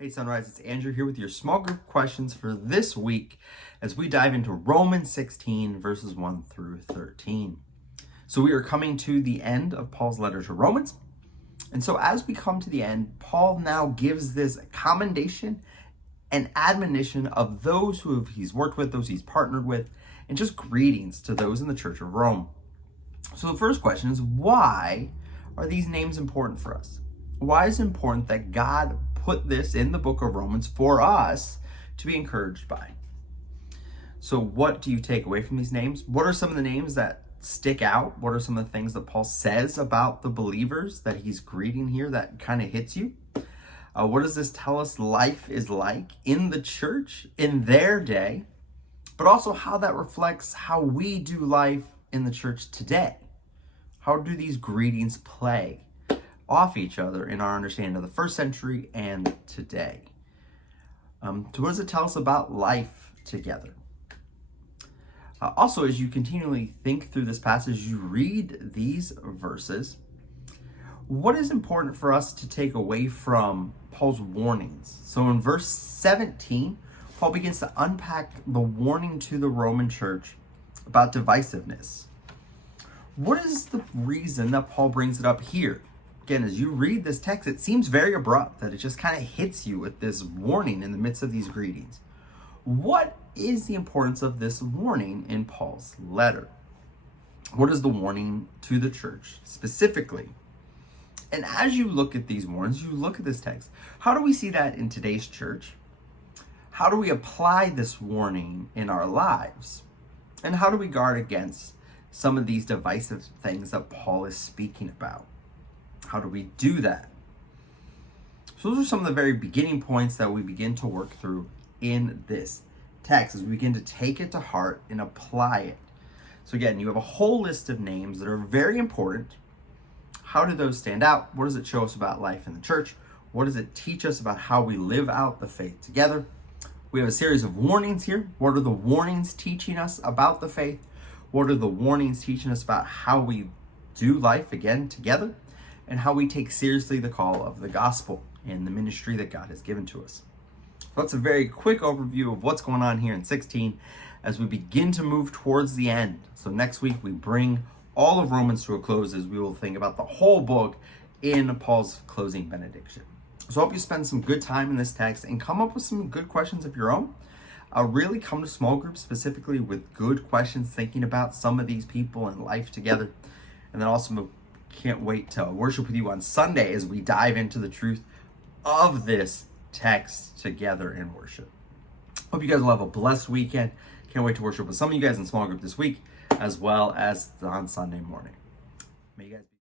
Hey Sunrise, it's Andrew here with your small group questions for this week as we dive into Romans 16 verses 1 through 13. So we are coming to the end of Paul's letter to Romans. And so as we come to the end, Paul now gives this commendation and admonition of those who he's worked with, those he's partnered with, and just greetings to those in the Church of Rome. So the first question is, why are these names important for us? Why is it important that God put this in the book of Romans for us to be encouraged by? So what do you take away from these names? What are some of the names that stick out? What are some of the things that Paul says about the believers that he's greeting here that kind of hits you? What does this tell us life is like in the church in their day, but also how that reflects how we do life in the church today? How do these greetings play off each other in our understanding of the first century and today? So what does it tell us about life together? Also, as you continually think through this passage, you read these verses, what is important for us to take away from Paul's warnings? So in verse 17, Paul begins to unpack the warning to the Roman church about divisiveness. What is the reason that Paul brings it up here? Again, as you read this text, it seems very abrupt, that it just kind of hits you with this warning in the midst of these greetings. What is the importance of this warning in Paul's letter? What is the warning to the church specifically? And as you look at these warnings, you look at this text, how do we see that in today's church? How do we apply this warning in our lives? And how do we guard against some of these divisive things that Paul is speaking about? How do we do that? So those are some of the very beginning points that we begin to work through in this text as we begin to take it to heart and apply it. So again, you have a whole list of names that are very important. How do those stand out? What does it show us about life in the church? What does it teach us about how we live out the faith together? We have a series of warnings here. What are the warnings teaching us about the faith? What are the warnings teaching us about how we do life again together? And how we take seriously the call of the gospel and the ministry that God has given to us. So that's a very quick overview of what's going on here in 16 as we begin to move towards the end. So next week we bring all of Romans to a close as we will think about the whole book in Paul's closing benediction. So I hope you spend some good time in this text and come up with some good questions of your own. Really come to small groups specifically with good questions, thinking about some of these people and life together. And then also can't wait to worship with you on Sunday as we dive into the truth of this text together in worship. Hope you guys will have a blessed weekend. Can't wait to worship with some of you guys in small group this week, as well as on Sunday morning. May you guys be